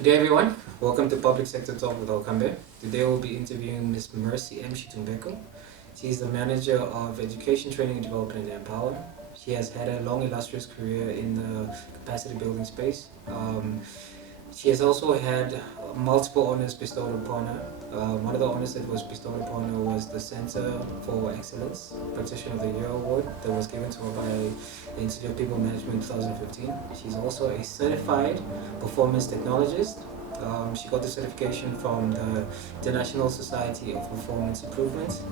Good day, everyone. Welcome to Public Sector Talk with Okambe. Today we'll be interviewing Ms. Mercy M. Situmbeko. She is the Manager of Education, Training and Development in Empower. She has had a long, illustrious career in the capacity building space. She has also had multiple honors bestowed upon her. One of the honors that was bestowed upon her was the Center for Excellence Practitioner of the Year Award that was given to her by the Institute of People Management 2015. She's also a certified performance technologist. She got the certification from the International Society of Performance Improvement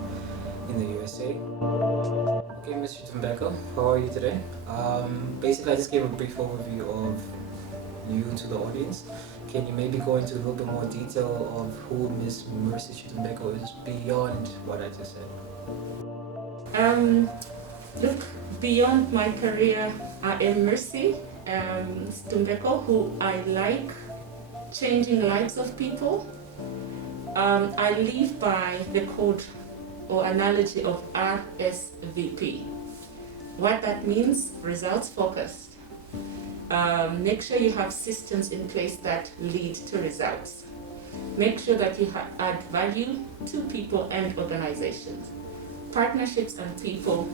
in the USA. Okay, Mr. Tumbeko, how are you today? Basically, I just gave a brief overview of you to the audience. Can you maybe go into a little bit more detail of who Ms. Mercy Situmbeko is beyond what I just said? Look, beyond my career, I am Mercy Situmbeko, who I like changing lives of people. I live by the code or analogy of RSVP. What that means, results focused. Make sure you have systems in place that lead to results. Make sure that you add value to people and organizations. Partnerships and people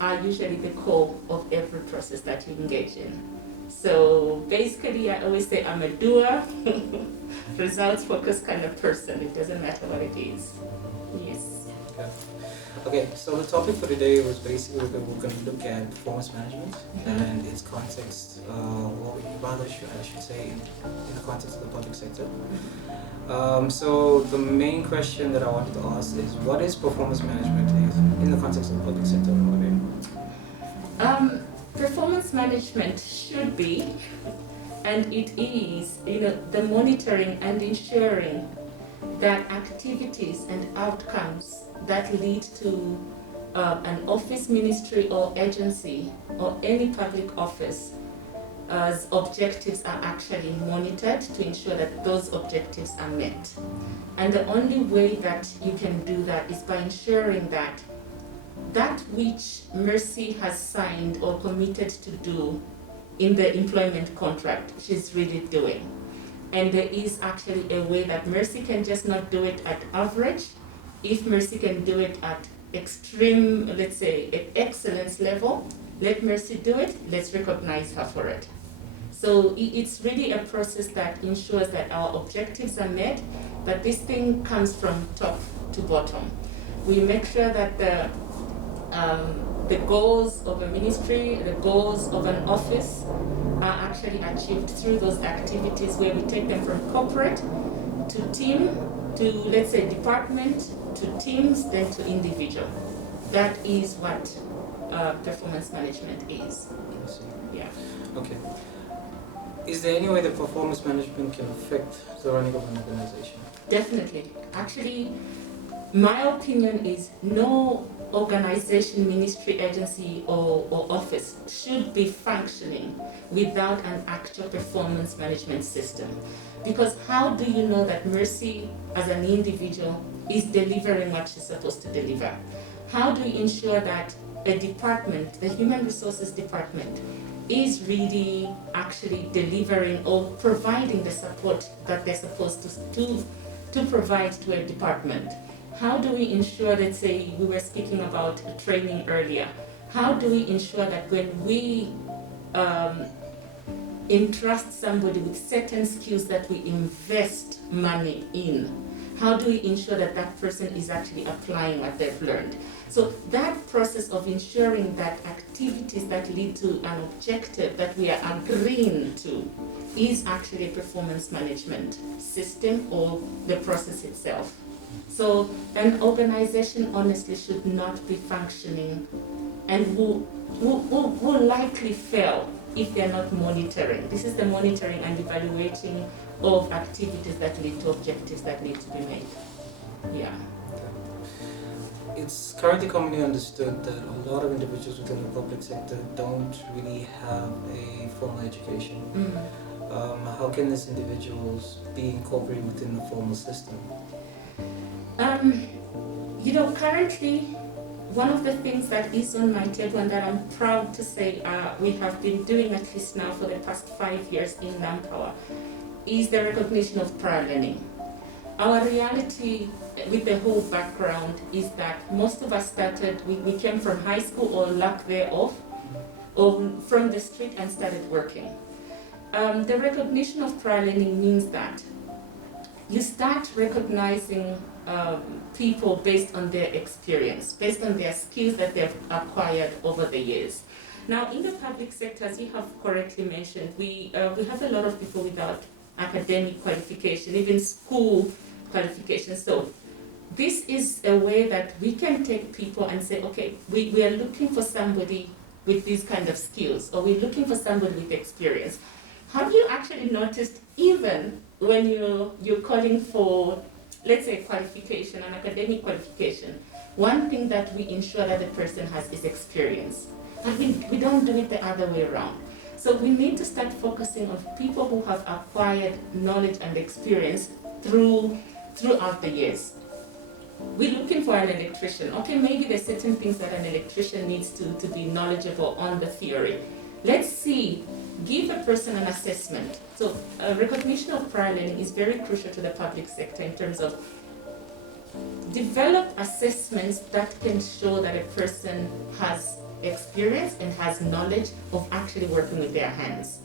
are usually the core of every process that you engage in. So basically, I always say I'm a doer, results-focused kind of person. It doesn't matter what it is. Yes. Okay, so the topic for today was basically we're going to look at performance management and its context, or rather I should say in the context of the public sector. So the main question that I wanted to ask is, what is performance management in the context of the public sector? Performance management should be, and it is, the monitoring and ensuring that activities and outcomes that lead to an office, ministry or agency or any public office as objectives are actually monitored to ensure that those objectives are met. And the only way that you can do that is by ensuring that that which Mercy has signed or committed to do in the employment contract, she's really doing. And there is actually a way that Mercy can just not do it at average. If Mercy can do it at extreme, let's say, at excellence level, let Mercy do it, let's recognize her for it. So it's really a process that ensures that our objectives are met, but this thing comes from top to bottom. We make sure that the goals of a ministry, the goals of an office are actually achieved through those activities where we take them from corporate to team, to, let's say, department, to teams, then to individual. That is what performance management is. Yeah. Okay. Is there any way that performance management can affect the running of an organization? Definitely. Actually, my opinion is no organization, ministry, agency, or office should be functioning without an actual performance management system. Because how do you know that Mercy, as an individual, is delivering what she's supposed to deliver? How do you ensure that a department, the human resources department, is really actually delivering or providing the support that they're supposed to provide to a department? How do we ensure, let's say, we were speaking about training earlier, how do we ensure that when we entrust somebody with certain skills that we invest money in, how do we ensure that that person is actually applying what they've learned? So that process of ensuring that activities that lead to an objective that we are agreeing to is actually a performance management system or the process itself. So an organization honestly should not be functioning and will likely fail if they're not monitoring. This is the monitoring and evaluating of activities that lead to objectives that need to be made. Yeah. It's currently commonly understood that a lot of individuals within the public sector don't really have a formal education. How can these individuals be incorporated within the formal system? Currently, one of the things that is on my table and that I'm proud to say we have been doing at least now for the past 5 years in Manpower is the recognition of prior learning. Our reality with the whole background is that most of us we came from high school or lack thereof, or from the street and started working. The recognition of prior learning means that you start recognizing people based on their experience, based on their skills that they've acquired over the years. Now, in the public sector, as you have correctly mentioned, we have a lot of people without academic qualification, even school qualification. So this is a way that we can take people and say, okay, we are looking for somebody with these kind of skills, or we're looking for somebody with experience. Have you actually noticed, even when you're calling for, let's say, qualification, an academic qualification, one thing that we ensure that the person has is experience. And we don't do it the other way around. So we need to start focusing on people who have acquired knowledge and experience throughout the years. We're looking for an electrician. Okay, maybe there's certain things that an electrician needs to be knowledgeable on the theory. Let's see, give a person an assessment. So recognition of prior learning is very crucial to the public sector in terms of develop assessments that can show that a person has experience and has knowledge of actually working with their hands.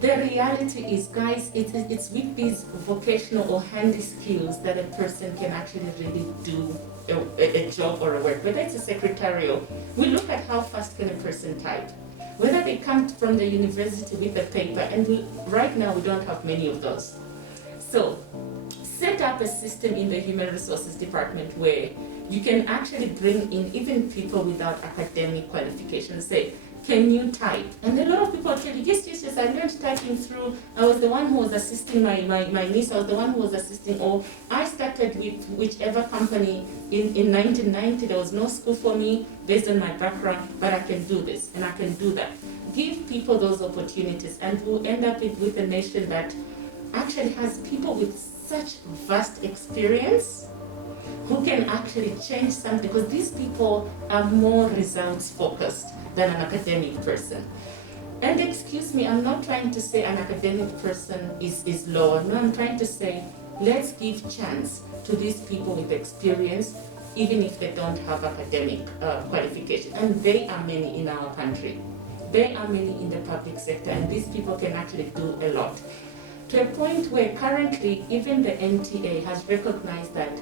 The reality is, guys, it's with these vocational or handy skills that a person can actually really do a job or a work. Whether it's a secretarial, we look at how fast can a person type. Whether they come from the university with a paper, and right now we don't have many of those. So set up a system in the human resources department where you can actually bring in even people without academic qualifications. Say, can you type? And a lot of people tell you, yes, I learned typing through, I was the one who was assisting my niece, I was the one who was assisting, or I started with whichever company in 1990, there was no school for me based on my background, but I can do this and I can do that. Give people those opportunities, and we'll end up with a nation that actually has people with such vast experience who can actually change something, because these people are more results focused than an academic person. And excuse me, I'm not trying to say an academic person is lower. No, I'm trying to say let's give chance to these people with experience, even if they don't have academic qualification. And they are many in our country. They are many in the public sector, and these people can actually do a lot. To a point where currently even the NTA has recognized that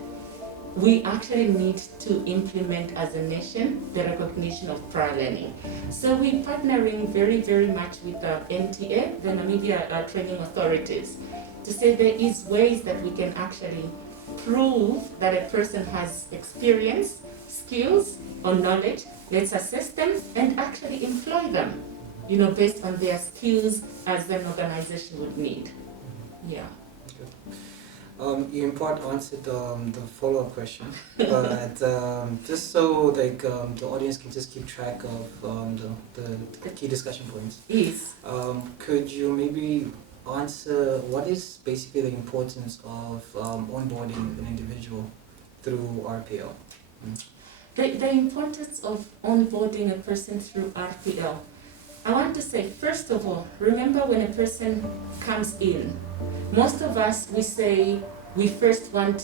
we actually need to implement as a nation the recognition of prior learning. So we're partnering very, very much with the NTA, the Namibia Training Authorities, to say there is ways that we can actually prove that a person has experience, skills, or knowledge. Let's assess them and actually employ them, based on their skills as an organization would need. Yeah. You in part answered the follow-up question, but just so the audience can just keep track of the key discussion points. Yes. Could you maybe answer what is basically the importance of onboarding an individual through RPL? The importance of onboarding a person through RPL. I want to say, first of all, remember when a person comes in, most of us, we say we first want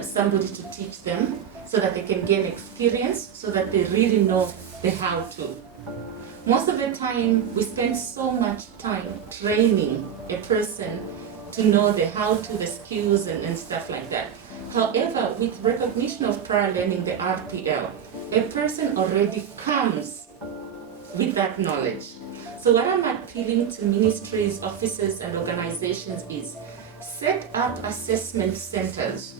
somebody to teach them so that they can gain experience, so that they really know the how to. Most of the time, we spend so much time training a person to know the how to, the skills and stuff like that. However, with recognition of prior learning, the RPL, a person already comes with that knowledge. So what I'm appealing to ministries, offices, and organizations is set up assessment centers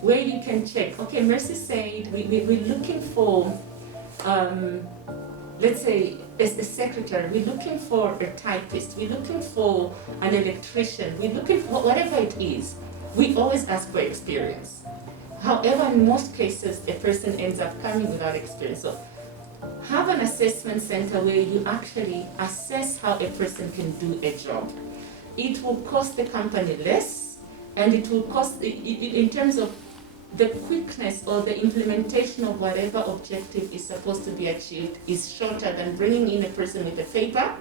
where you can check. Okay, Mercy said we're looking for, let's say, as a secretary, we're looking for a typist, we're looking for an electrician, we're looking for whatever it is. We always ask for experience. However, in most cases, a person ends up coming without experience. So have an assessment center where you actually assess how a person can do a job. It will cost the company less, and it will cost, in terms of the quickness or the implementation of whatever objective is supposed to be achieved, is shorter than bringing in a person with a paper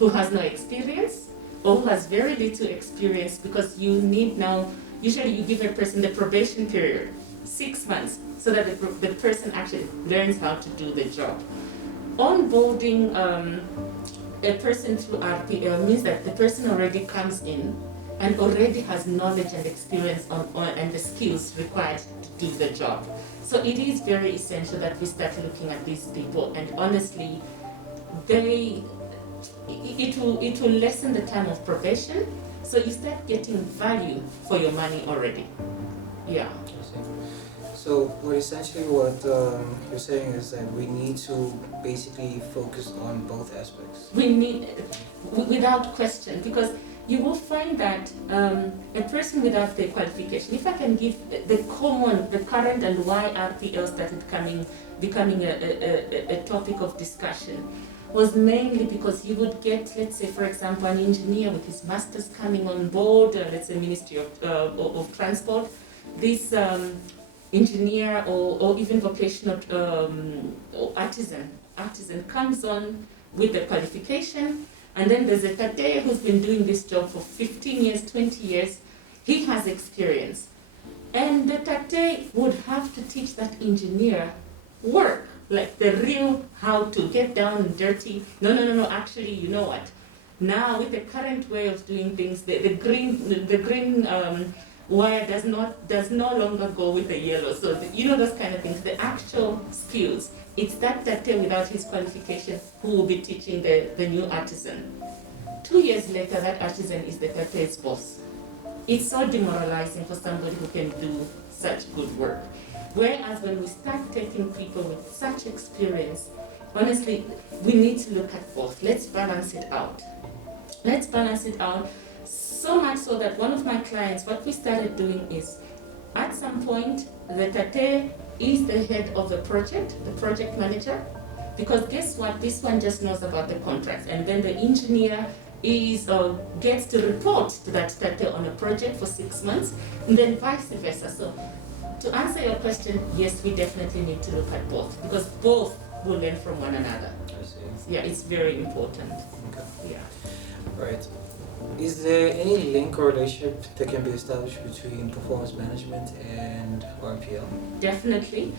who has no experience or who has very little experience, because you need now, usually you give a person the probation period, 6 months, so that the person actually learns how to do the job. Onboarding a person through RPL means that the person already comes in and already has knowledge and experience and the skills required to do the job. So it is very essential that we start looking at these people, and honestly, it will lessen the time of probation, so you start getting value for your money already. Yeah. So essentially what you're saying is that we need to basically focus on both aspects. We need, without question, because you will find that a person without the qualification, if I can give the current and why RPL started becoming a topic of discussion, was mainly because you would get, let's say, for example, an engineer with his master's coming on board, let's say Ministry of Transport, this engineer or even vocational or artisan comes on with the qualification, and then there's a tate who's been doing this job for 15 years, 20 years, he has experience. And the tate would have to teach that engineer work, like the real how to get down and dirty. No, actually, you know what? Now with the current way of doing things, the green wire does no longer go with the yellow. So those kind of things, the actual skills, it's that tate without his qualification who will be teaching the new artisan. 2 years later, that artisan is the tate's boss. It's so demoralizing for somebody who can do such good work. Whereas when we start taking people with such experience, honestly, we need to look at both. Let's balance it out. So much so that one of my clients, what we started doing is, at some point, the tate is the head of the project manager, because guess what? This one just knows about the contracts, and then the engineer gets to report to that tate on a project for 6 months, and then vice versa. So, to answer your question, yes, we definitely need to look at both, because both will learn from one another. I see. Yeah, it's very important. Okay. Yeah. Right. Is there any link or relationship that can be established between performance management and RPL? Definitely.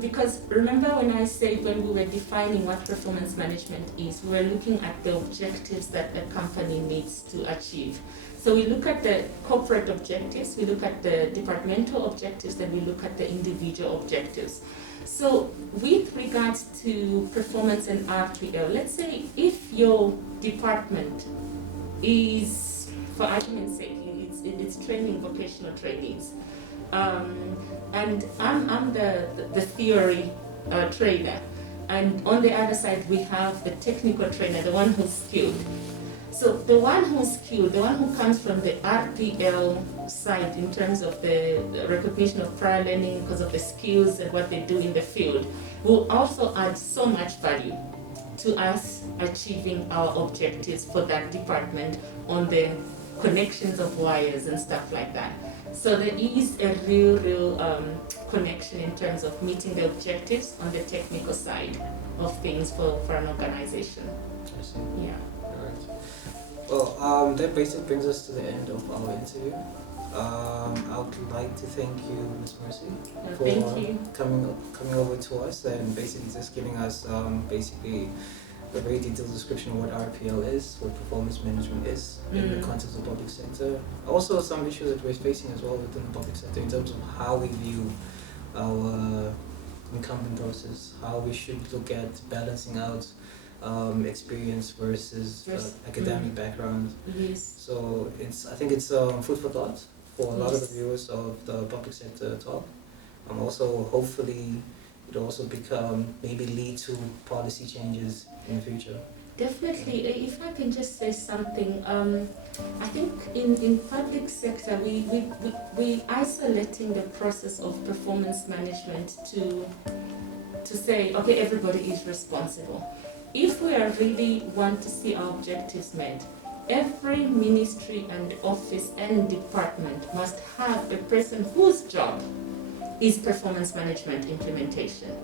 Because remember when I said when we were defining what performance management is, we were looking at the objectives that a company needs to achieve. So we look at the corporate objectives, we look at the departmental objectives, then we look at the individual objectives. So with regards to performance and RPL, let's say if your department is, for argument's sake, it's training vocational trainees, and I'm the theory trainer, and on the other side we have the technical trainer, the one who's skilled. So the one who's skilled, the one who comes from the RPL side in terms of the recognition of prior learning because of the skills and what they do in the field, will also add so much value to us achieving our objectives for that department on the connections of wires and stuff like that. So there is a real connection in terms of meeting the objectives on the technical side of things for an organization. I see. Yeah. All right. Well, that basically brings us to the end of our interview. I would like to thank you, Ms. Mercy, for Thank you. coming over to us and basically just giving us basically a very detailed description of what RPL is, what performance management is in the context of the public sector. Also some issues that we're facing as well within the public sector in terms of how we view our incumbent process, how we should look at balancing out experience versus academic background. Yes. So I think it's food for thought for a lot of the viewers of the public sector talk. Also hopefully it also maybe lead to policy changes in the future. Definitely. If I can just say something, I think in public sector we isolating the process of performance management to say, okay, everybody is responsible. If we are really want to see our objectives met, every ministry and office and department must have a person whose job is performance management implementation.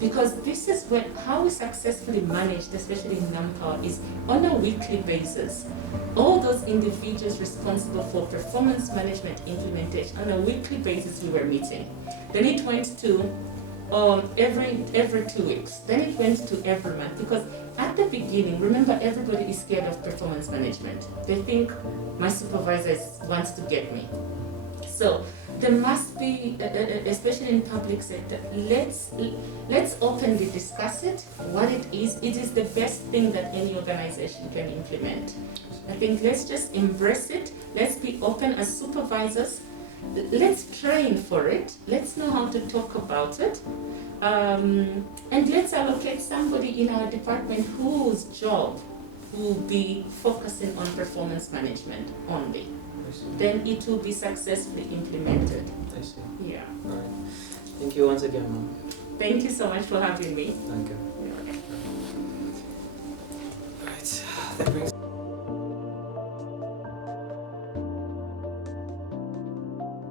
Because this is how we successfully managed, especially in Nampower, is on a weekly basis. All those individuals responsible for performance management implementation, on a weekly basis we were meeting. Then it went to every 2 weeks. Then it went to every month, because at the beginning, remember, everybody is scared of performance management. They think my supervisor wants to get me. So there must be, especially in public sector, let's openly discuss it, what it is. It is the best thing that any organization can implement. I think let's just embrace it. Let's be open as supervisors. Let's train for it. Let's know how to talk about it. And let's allocate somebody in our department whose job will be focusing on performance management only. Then it will be successfully implemented. I see. Yeah. All right. Thank you once again, ma'am. Thank you so much for having me. Thank you. Yeah. All right. That brings